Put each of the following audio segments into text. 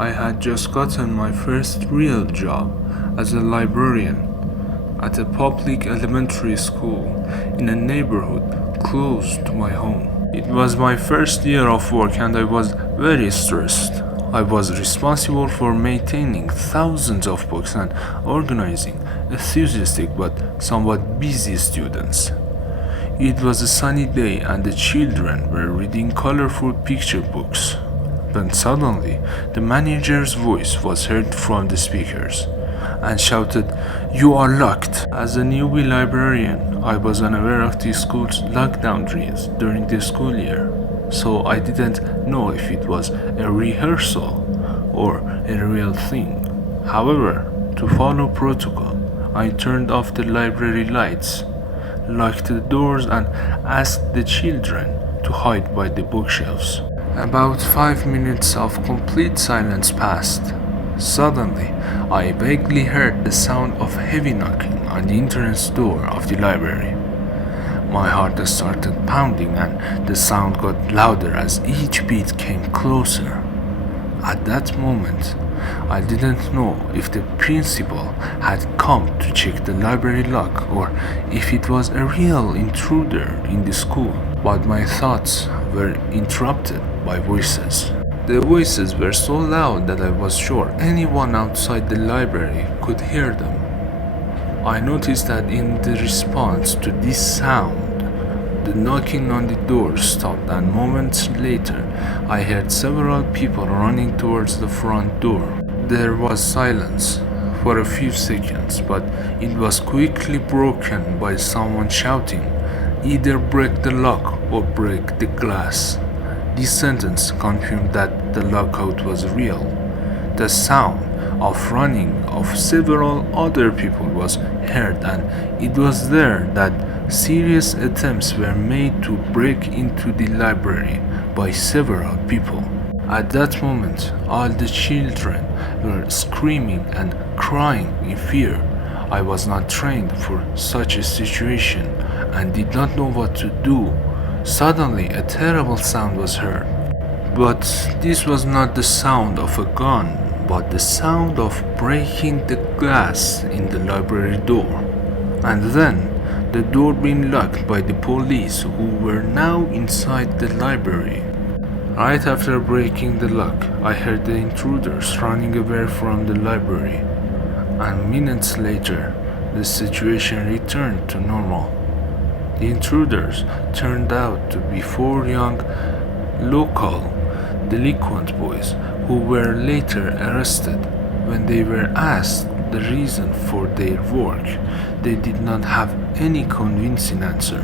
I had just gotten my first real job as a librarian at a public elementary school in a neighborhood close to my home. It was my first year of work and I was very stressed. I was responsible for maintaining thousands of books and organizing enthusiastic but somewhat busy students. It was a sunny day and the children were reading colorful picture books. Then suddenly, the manager's voice was heard from the speakers and shouted, "You are locked." As a newbie librarian, I was unaware of the school's lockdown drills during the school year, so I didn't know if it was a rehearsal or a real thing. However, to follow protocol, I turned off the library lights, locked the doors, and asked the children to hide by the bookshelves. About 5 minutes of complete silence passed. Suddenly, I vaguely heard the sound of heavy knocking on the entrance door of the library. My heart started pounding and the sound got louder as each beat came closer. At that moment, I didn't know if the principal had come to check the library lock or if it was a real intruder in the school, but my thoughts were interrupted by voices. The voices were so loud that I was sure anyone outside the library could hear them. I noticed that in the response to this sound, the knocking on the door stopped, and moments later, I heard several people running towards the front door. There was silence for a few seconds, but it was quickly broken by someone shouting, "Either break the lock or break the glass." This sentence confirmed that the lockout was real. The sound of running of several other people was heard, and it was there that serious attempts were made to break into the library by several people. At that moment, all the children were screaming and crying in fear. I was not trained for such a situation and did not know what to do. Suddenly, a terrible sound was heard. But this was not the sound of a gun, but the sound of breaking the glass in the library door. And then, the door being locked by the police who were now inside the library. Right after breaking the lock, I heard the intruders running away from the library, and minutes later, the situation returned to normal. The intruders turned out to be 4 young, local, delinquent boys who were later arrested. When they were asked the reason for their work, they did not have any convincing answer.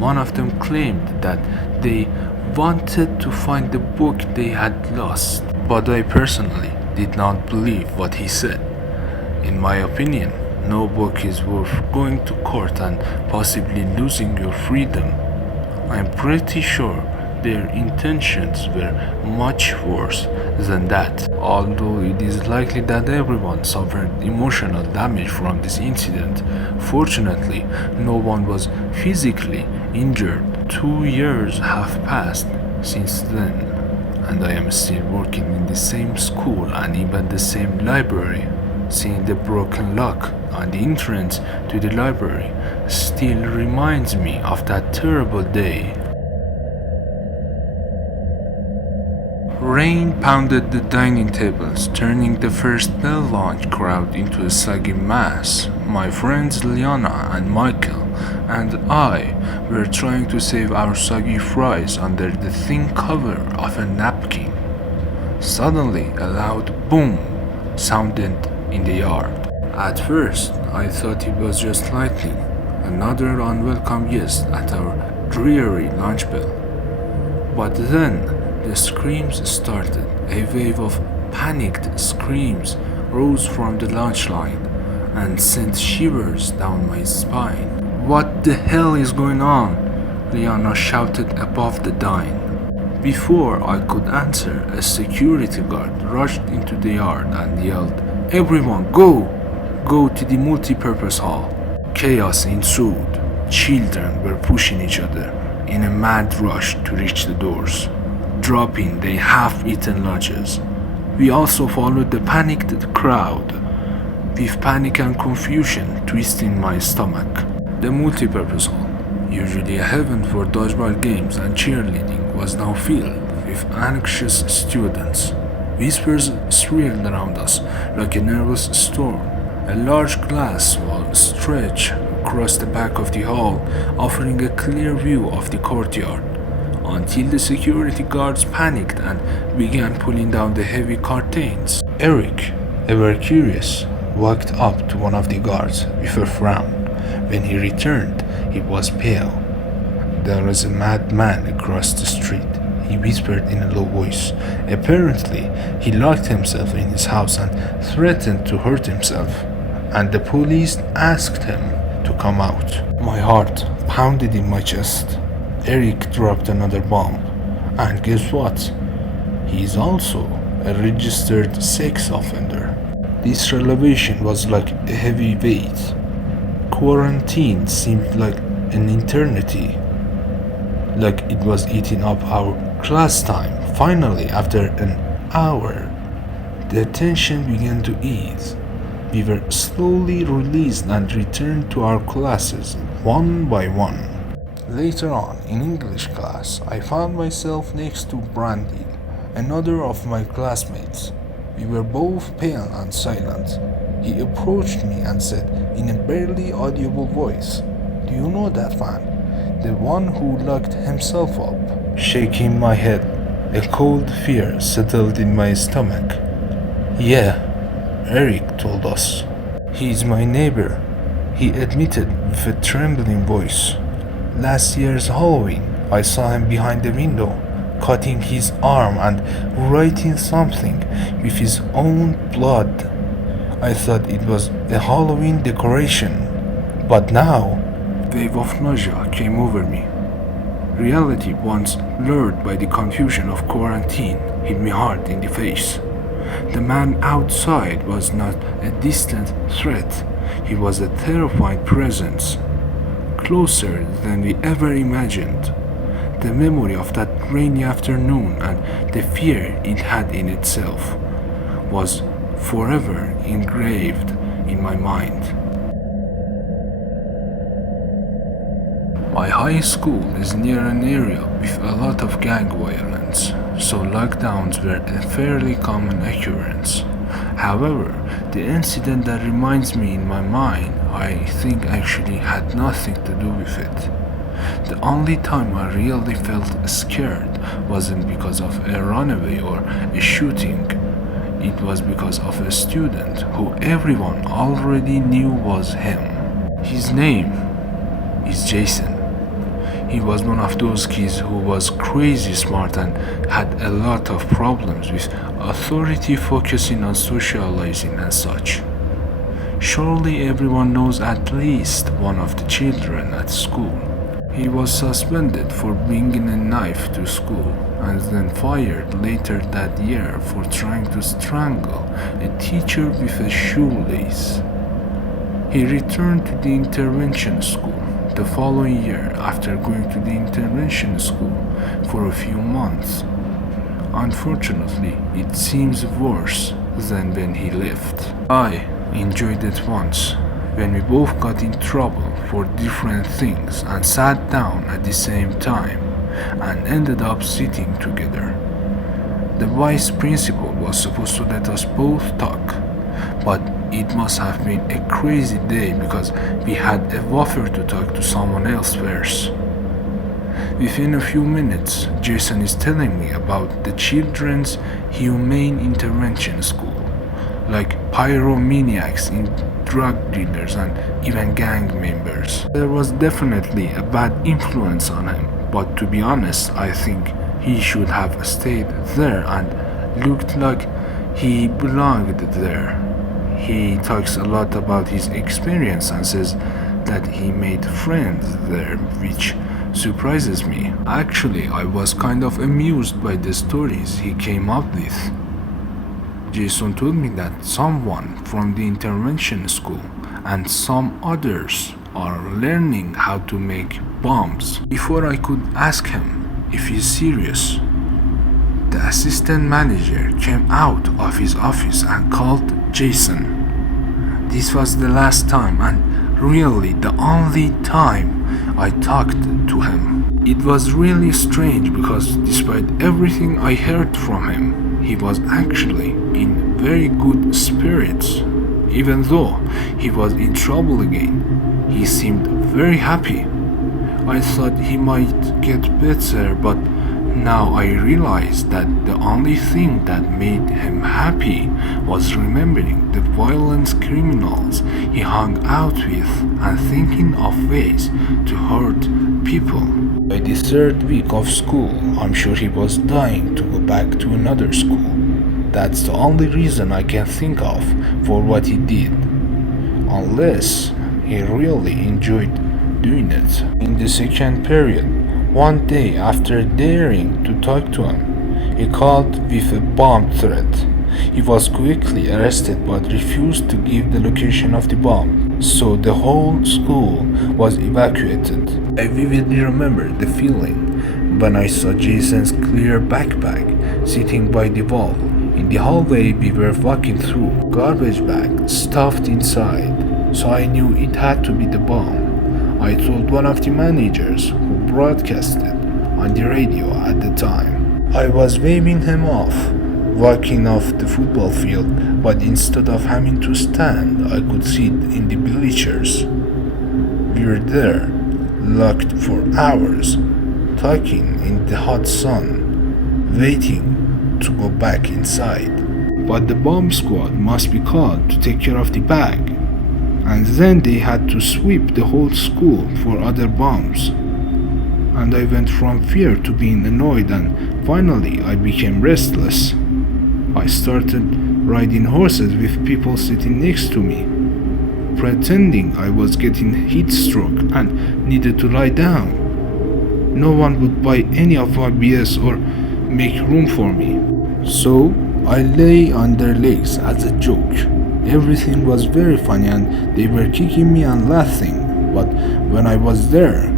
One of them claimed that they wanted to find the book they had lost, but I personally did not believe what he said. In my opinion, no book is worth going to court and possibly losing your freedom. I'm pretty sure their intentions were much worse than that, although it is likely that everyone suffered emotional damage from this incident. Fortunately, no one was physically injured. 2 years have passed since then, and I am still working in the same school and even the same library. Seeing the broken lock on the entrance to the library still reminds me of that terrible day. Rain pounded the dining tables, turning the first bell lunch crowd into a soggy mass. My friends Liana and Michael and I were trying to save our soggy fries under the thin cover of a napkin. Suddenly, a loud boom sounded in the yard. At first, I thought it was just lightning, another unwelcome guest at our dreary lunch bell. But then, the screams started. A wave of panicked screams rose from the lunch line and sent shivers down my spine. "What the hell is going on?" Liana shouted above the din. Before I could answer, a security guard rushed into the yard and yelled, "Everyone, go! Go to the multi-purpose hall." Chaos ensued. Children were pushing each other in a mad rush to reach the doors, dropping their half-eaten lunches. We also followed the panicked crowd, with panic and confusion twisting my stomach. The multipurpose hall, usually a heaven for dodgeball games and cheerleading, was now filled with anxious students. Whispers swirled around us like a nervous storm. A large glass wall stretched across the back of the hall, offering a clear view of the courtyard, until the security guards panicked and began pulling down the heavy curtains. Eric, ever curious, walked up to one of the guards with a frown. When he returned, he was pale. "There was a madman across the street," he whispered in a low voice. "Apparently, he locked himself in his house and threatened to hurt himself, and the police asked him to come out." My heart pounded in my chest. Eric dropped another bomb, and guess what? He is also a registered sex offender. This revelation was like a heavy weight. Quarantine seemed like an eternity, like it was eating up our class time. Finally, after an hour, the tension began to ease. We were slowly released and returned to our classes one by one. Later on, in English class, I found myself next to Brandy, another of my classmates. We were both pale and silent. He approached me and said in a barely audible voice, "Do you know that man? The one who locked himself up?" Shaking my head, a cold fear settled in my stomach. "Yeah," Eric told us. "He's my neighbor," he admitted with a trembling voice. "Last year's Halloween, I saw him behind the window, cutting his arm and writing something with his own blood. I thought it was a Halloween decoration, but now..." A wave of nausea came over me. Reality, once blurred by the confusion of quarantine, hit me hard in the face. The man outside was not a distant threat. He was a terrifying presence, closer than we ever imagined. The memory of that rainy afternoon and the fear it had in itself was forever engraved in my mind. My high school is near an area with a lot of gang violence, so lockdowns were a fairly common occurrence. However, the incident that reminds me in my mind, I think actually had nothing to do with it. The only time I really felt scared wasn't because of a runaway or a shooting. It was because of a student who everyone already knew was him. His name is Jason. He was one of those kids who was crazy smart and had a lot of problems with authority focusing on socializing and such. Surely everyone knows at least one of the children at school. He was suspended for bringing a knife to school and then fired later that year for trying to strangle a teacher with a shoelace. He returned to the intervention school the following year after going to the intervention school for a few months. Unfortunately, it seems worse than when he left. I enjoyed it once, when we both got in trouble for different things and sat down at the same time and ended up sitting together. The vice principal was supposed to let us both talk, but it must have been a crazy day because we had a buffer to talk to someone else first. Within a few minutes, Jason is telling me about the Children's Humane Intervention School, like pyromaniacs, drug dealers, and even gang members. There was definitely a bad influence on him, but to be honest, I think he should have stayed there and looked like he belonged there. He talks a lot about his experience and says that he made friends there, which surprises me. Actually, I was kind of amused by the stories he came up with. Jason told me that someone from the intervention school and some others are learning how to make bombs. Before I could ask him if he's serious, the assistant manager came out of his office and called Jason. This was the last time and really the only time I talked to him. It was really strange because despite everything I heard from him, he was actually in very good spirits. Even though he was in trouble again, he seemed very happy. I thought he might get better, but now I realized that the only thing that made him happy was remembering the violent criminals he hung out with and thinking of ways to hurt people. By the third week of school, I'm sure he was dying to go back to another school. That's the only reason I can think of for what he did. Unless he really enjoyed doing it. In the second period, one day after daring to talk to him, he called with a bomb threat. He was quickly arrested but refused to give the location of the bomb, so the whole school was evacuated. I vividly remember the feeling when I saw Jason's clear backpack sitting by the wall. In the hallway we were walking through, garbage bag stuffed inside, so I knew it had to be the bomb. I told one of the managers who broadcasted on the radio at the time. I was waving him off, walking off the football field, but instead of having to stand, I could sit in the bleachers. We were there, locked for hours, talking in the hot sun, waiting to go back inside. But the bomb squad must be called to take care of the bag, and then they had to sweep the whole school for other bombs. And I went from fear to being annoyed, and finally I became restless. I started riding horses with people sitting next to me, pretending I was getting heat stroke and needed to lie down. No one would buy any of my BS or make room for me. So I lay on their legs as a joke. Everything was very funny and they were kicking me and laughing, but when I was there,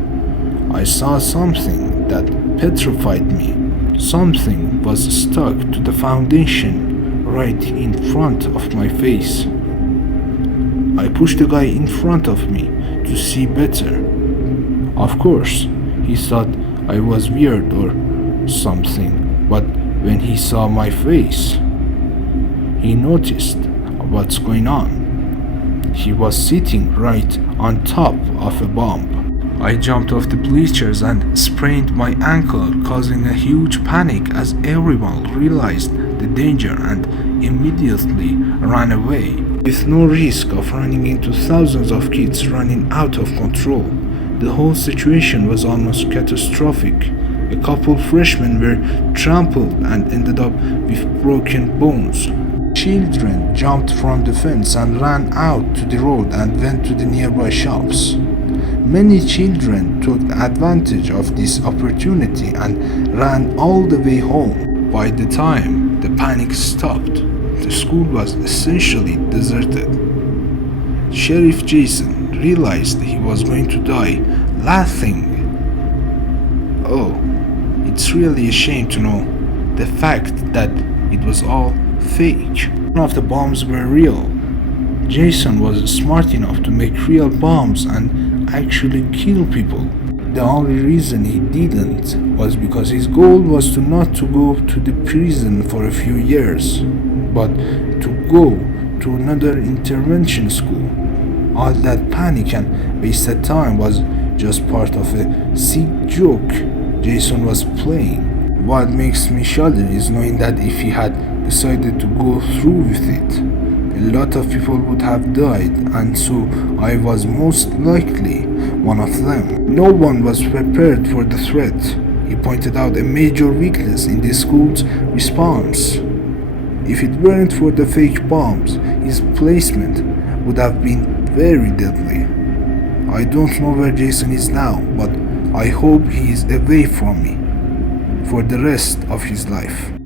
I saw something that petrified me. Something was stuck to the foundation right in front of my face. I pushed the guy in front of me to see better. Of course, he thought I was weird or something, but when he saw my face, he noticed what's going on. He was sitting right on top of a bomb. I jumped off the bleachers and sprained my ankle, causing a huge panic as everyone realized the danger and immediately ran away. With no risk of running into thousands of kids running out of control, the whole situation was almost catastrophic. A couple freshmen were trampled and ended up with broken bones. Children jumped from the fence and ran out to the road and went to the nearby shops. Many children took advantage of this opportunity and ran all the way home. By the time the panic stopped, the school was essentially deserted. Sheriff Jason realized he was going to die, laughing. Oh, it's really a shame to know the fact that it was all fake. None of the bombs were real. Jason was smart enough to make real bombs and actually kill people. The only reason he didn't was because his goal was not to go to the prison for a few years, but to go to another intervention school. All that panic and wasted time was just part of a sick joke Jason was playing. What makes me shudder is knowing that if he had decided to go through with it, a lot of people would have died, and so I was most likely one of them. No one was prepared for the threat. He pointed out a major weakness in the school's response. If it weren't for the fake bombs, his placement would have been very deadly. I don't know where Jason is now, but I hope he is away from me for the rest of his life.